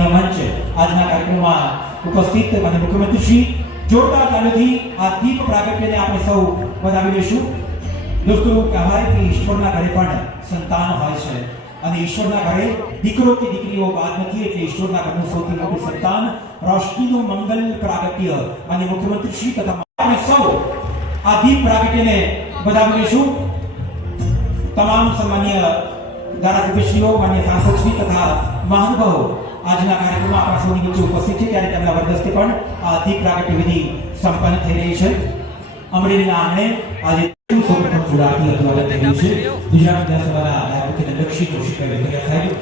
ઉપસ્થિત છે આજના કાર્યક્રમમાં ઉપસ્થિત માનનીય મુખ્યમંત્રીશ્રી જોરદાર તાલીઓથી આ દીપ પ્રાગટ્યને આપણે સૌ વધાવી દઈશું દોસ્તો કહેવાય કે ઈશ્વરના ઘરે પણ સંતાન હોય છે અને ઈશ્વરના ઘરે દીકરો કે દીકરીઓ બાદ નથી, એટલે ઈશ્વરના ઘરનું સૌથી મોટું સંતાન રોશનીનું મંગલ પ્રાગટ્ય અને મુખ્યમંત્રી શ્રી તથા આપણે સૌ આ દીપ પ્રાગટ્યને વધાવી લઈશું તમામ સન્માનીય ધારાસભ્યશ્રીઓ, માન્ય સાંસદશ્રી તથા મહાનુભાવો, આજના કાર્યક્રમમાં આપણા સૌની વચ્ચે ઉપસ્થિત છે. ત્યારે તેમના વરદસ્તે પણ આ દીપ પ્રાગટ્ય વિધિ સંપન્ન થઈ રહી છે. અમરેલીના આંગણે આજે સૌપ્રથમ જોડાતી અભિવાદન થયું છે. ગુજરાત વિધાનસભાના દંડક શ્રી કૌશિકભાઈ વેકરિયા સાહેબ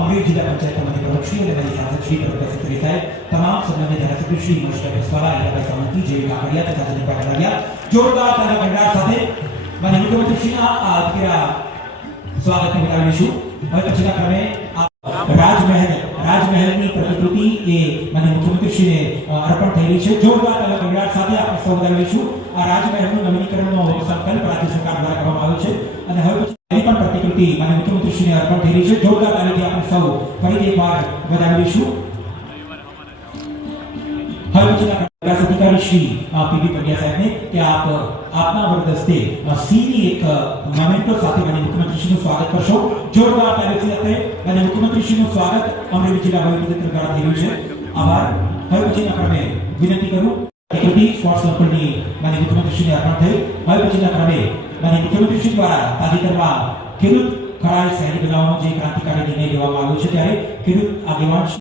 અમરેલી જિલ્લા પંચાયત સમિતિ અને મારી સાંસદ શ્રી પ્રભુભાઈ સત્રી સાહેબ, તમામ સન્માનિત ધારાસભ્ય શ્રી મનીષભાઈ બસવાલા હીરાભાઈ સામંતી જેવી કાકડિયા તથા જનીભાઈ કટારિયા જોરદાર તારા ભંડાર સાથે માન્ય મુખ્યમંત્રી શ્રીના આ દીકરા સ્વાગતને વધાવીશું હવે પછીના ક્રમે રાજમહેલની પ્રતિકૃતિ એ માન્ય મુખ્યમંત્રીશ્રીને અ, અર્પણ થઈ રહી છે જોરદાર તાલા ગંડાર સાથે આપણે સૌ વધાવીશું આ રાજમહેલનું નવીનીકરણનો સંકલ્પ રાજ્ય સરકાર દ્વારા કરવામાં આવ્યો છે અને હવે પછી એની પણ પ્રતિકૃતિ માન્ય મુખ્યમંત્રીશ્રીને અર્પણ થઈ રહી છે જોરદાર તાલીથી આપણે સૌ ફરીથી એકવાર વધાવીશું હવે પછીના વિકાસ અધિકારી શ્રી અ, પીબી પંડ્યા સાહેબને કે આપ આપના વરદસ્તે અ, સિંહની એક અ, મોમેન્ટો સાથે મને મુખ્યમંત્રીશ્રીનું સ્વાગત કરશો જોરદાર તાલીથી સાથે મને મુખ્યમંત્રીશ્રીનું સ્વાગત અમરેલી જિલ્લા વહીવટીતંત્ર દ્વારા થઈ રહ્યું છે આભાર હવે પછીના ક્રમે વિનંતી કરું પ્રતિકૃતિ સ્પોર્ટ્સ સર્કલની માન્ય મુખ્યમંત્રીશ્રીને અર્પણ થઈ હવે પછીના ક્રમે માન્ય મુખ્યમંત્રીશ્રી દ્વારા તાજેતરમાં ખેડૂત ખરાઈ શહેરી બનાવવાનો જે ક્રાંતિકારી નિર્ણય લેવામાં આવ્યો છે ત્યારે ખેડૂત આગેવાન